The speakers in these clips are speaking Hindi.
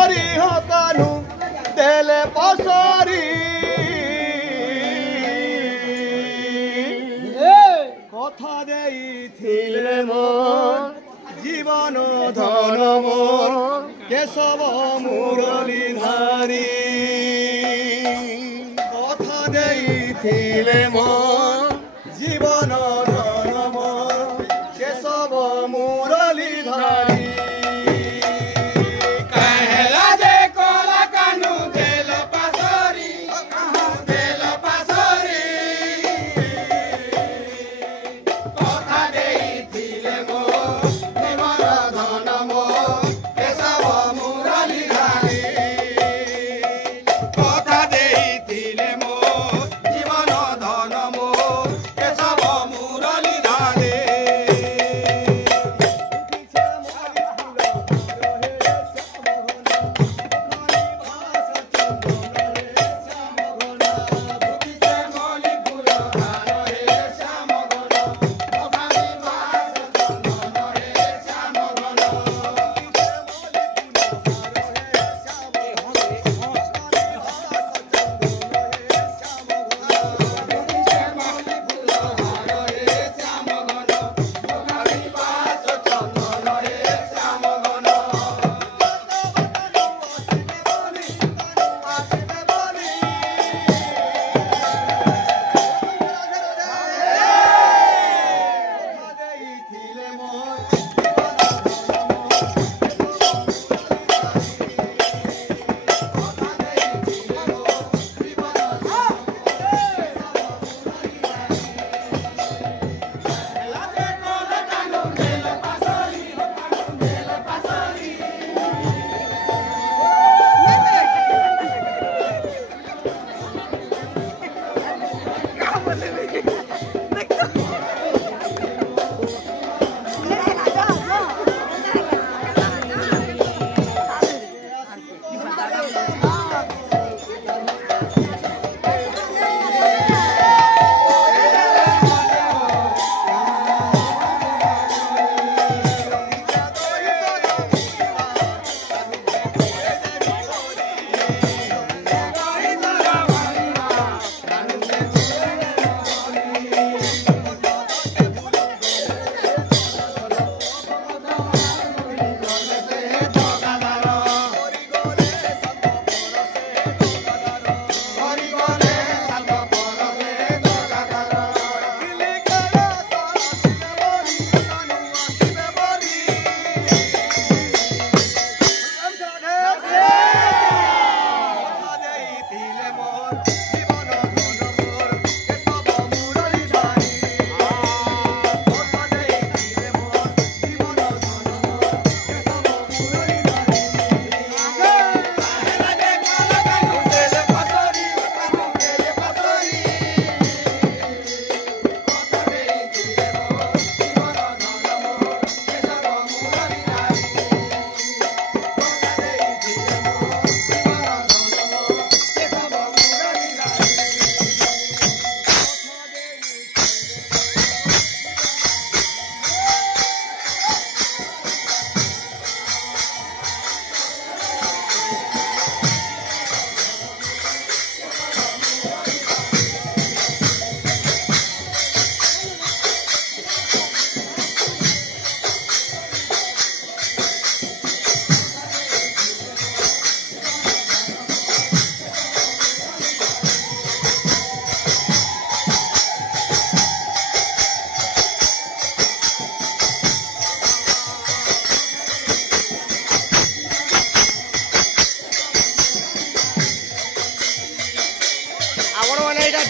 পাশরি হকানু দেলে পাশরি কথা দেইছিলে মন জীবন ধন মোর কেশব মুরলীধারী কথা দেইছিলে মন জীবন ধন মোর কেশব মুরলীধারী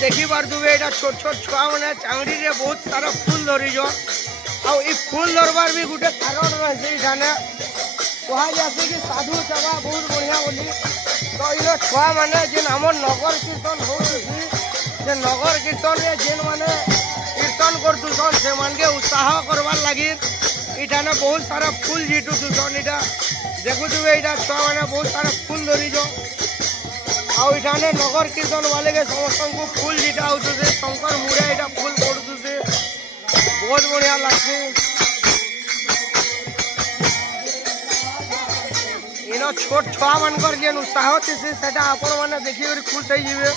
देखी पारे यहाँ छोट छोट छुआ मैंने चांगड़ी रे बहुत सारा फूल धरीज आई फूल धरबार भी गोटे कारण रही कह जासी कि साधु सभा बहुत बढ़िया बोली तो इन छुआ मैंने जेन आम नगर कीर्तन हो नगर कीर्तन जेन मैंने कीर्तन करतुसन से मान के उत्साह करवार लगी इठाने बहुत सारा फूल झिटुसन इटा देखुवे यहाँ छुआ मैंने बहुत सारा फूल धरीज आने नगर कीर्तन वाले के समस्त को फूल जीटा होते शंकर मुड़े यहाँ फूल पड़ते बहुत बढ़िया लगते इन छोट छुआ मानकर जेन उत्साह थिसी सेटा आपण माने देखि कर खुश हो जिवे।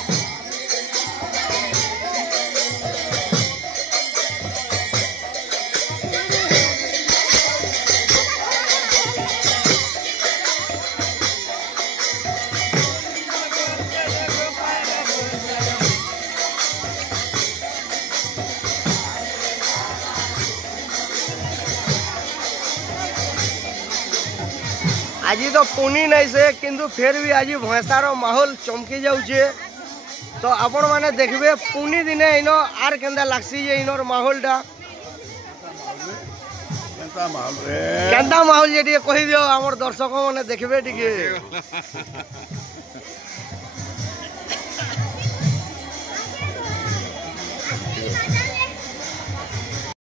आज तो पुनी नहीं से किंतु फिर भी आज भैंसार माहौल चमकी जाऊे। तो आपण माने देखबे पुनी दिने इन आर केंदा लागसी जे इनर माहौलटा केंता माहौल जे कहि दियो हमर दर्शक माने देखबे टिके।